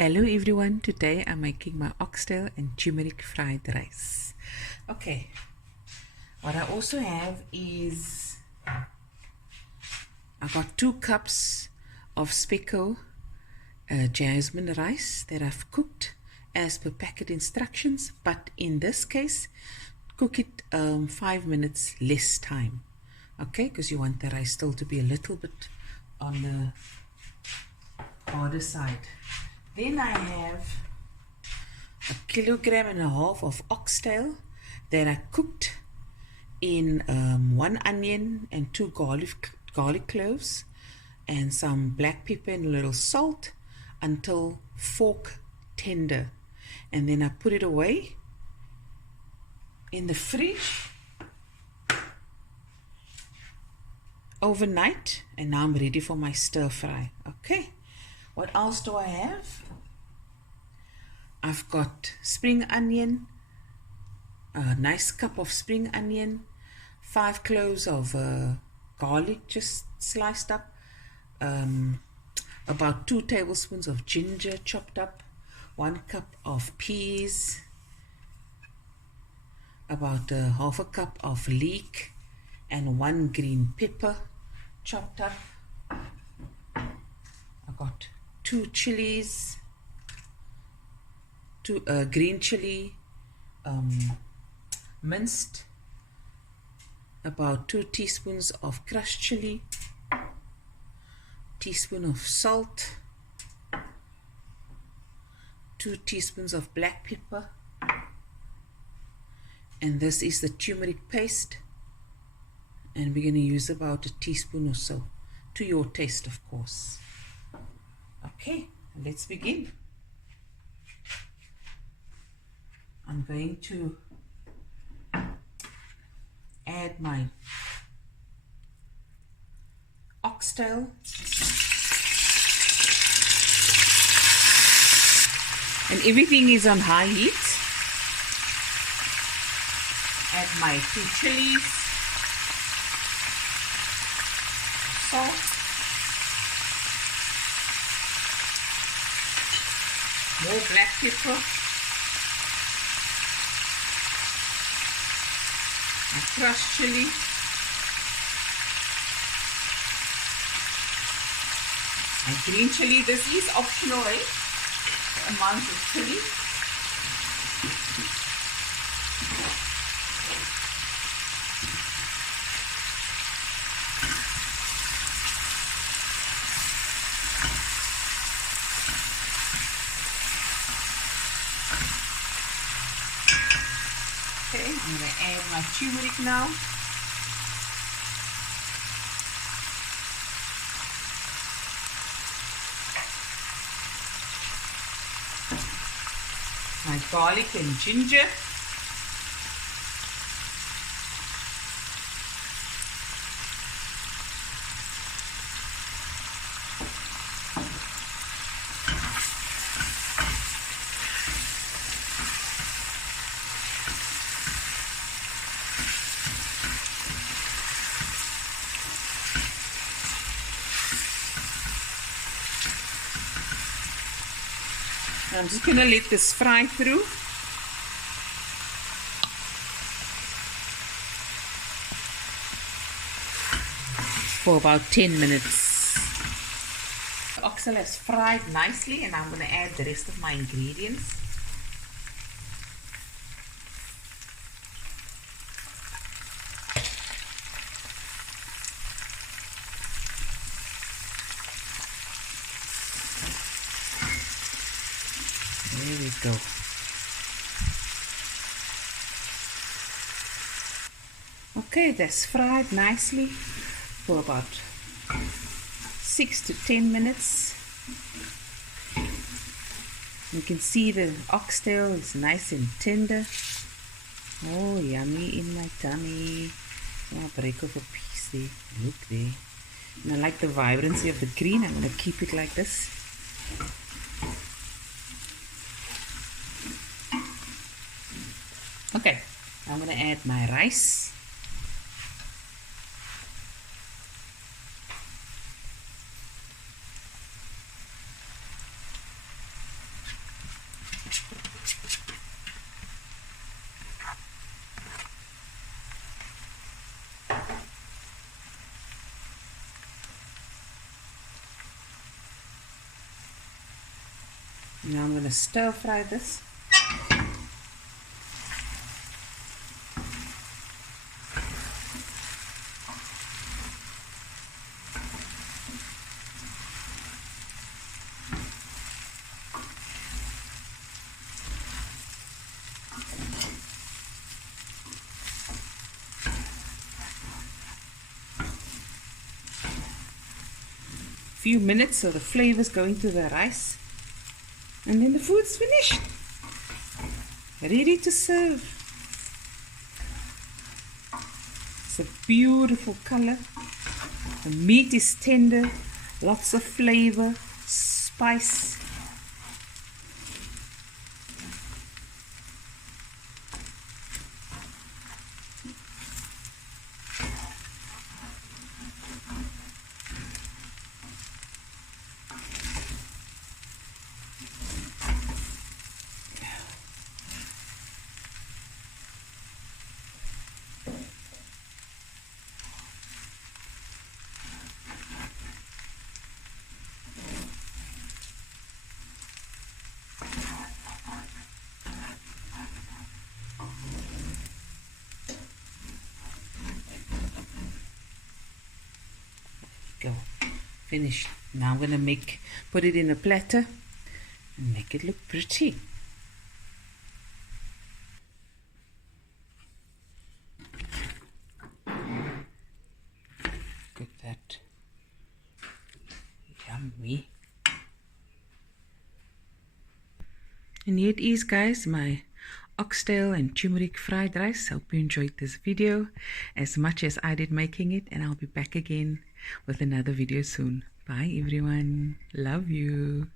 Hello everyone, today I'm making my oxtail and turmeric fried rice. Okay, what I also have is I got 2 cups of Spekko jasmine rice that I've cooked as per packet instructions, but in this case cook it 5 minutes less time, okay, because you want the rice still to be a little bit on the harder side. Then I have 1.5 kilograms of oxtail that I cooked in 1 onion and 2 garlic cloves and some black pepper and a little salt until fork tender, and then I put it away in the fridge overnight, and now I'm ready for my stir fry. Okay, what else do I have? I've got spring onion, a nice cup of spring onion, 5 cloves of garlic just sliced up, about 2 tablespoons of ginger chopped up, 1 cup of peas, about half a cup of leek, and 1 green pepper chopped up. I got 2 chilies, 2 green chili minced, about 2 teaspoons of crushed chili, teaspoon of salt, 2 teaspoons of black pepper, and this is the turmeric paste, and we're going to use about a teaspoon or so, to your taste of course. Okay, let's begin. I'm going to add my oxtail, and everything is on high heat. Add my 2 chilies, salt, more black pepper, my crushed chili, my green chili. This is optional, right? The amount of chili. Okay, I'm going to add my turmeric now. My garlic and ginger. I'm just going to let this fry through. For about 10 minutes. The oxtail has fried nicely, and I'm going to add the rest of my ingredients. There we go. Okay, that's fried nicely for about 6 to 10 minutes. You can see the oxtail is nice and tender. Oh, yummy in my tummy. I'll break off a piece there. Look there. And I like the vibrancy of the green. I'm going to keep it like this. Okay, I'm going to add my rice. Now I'm going to stir fry this. Few minutes so the flavors go into the rice, and then the food's finished, ready to serve. It's a beautiful color. The meat is tender, lots of flavor, spice. Go, finished. Now I'm gonna put it in a platter and make it look pretty. Look at that, yummy. And here it is, guys, my oxtail and turmeric fried rice. Hope you enjoyed this video as much as I did making it, and I'll be back again with another video soon. Bye everyone, love you.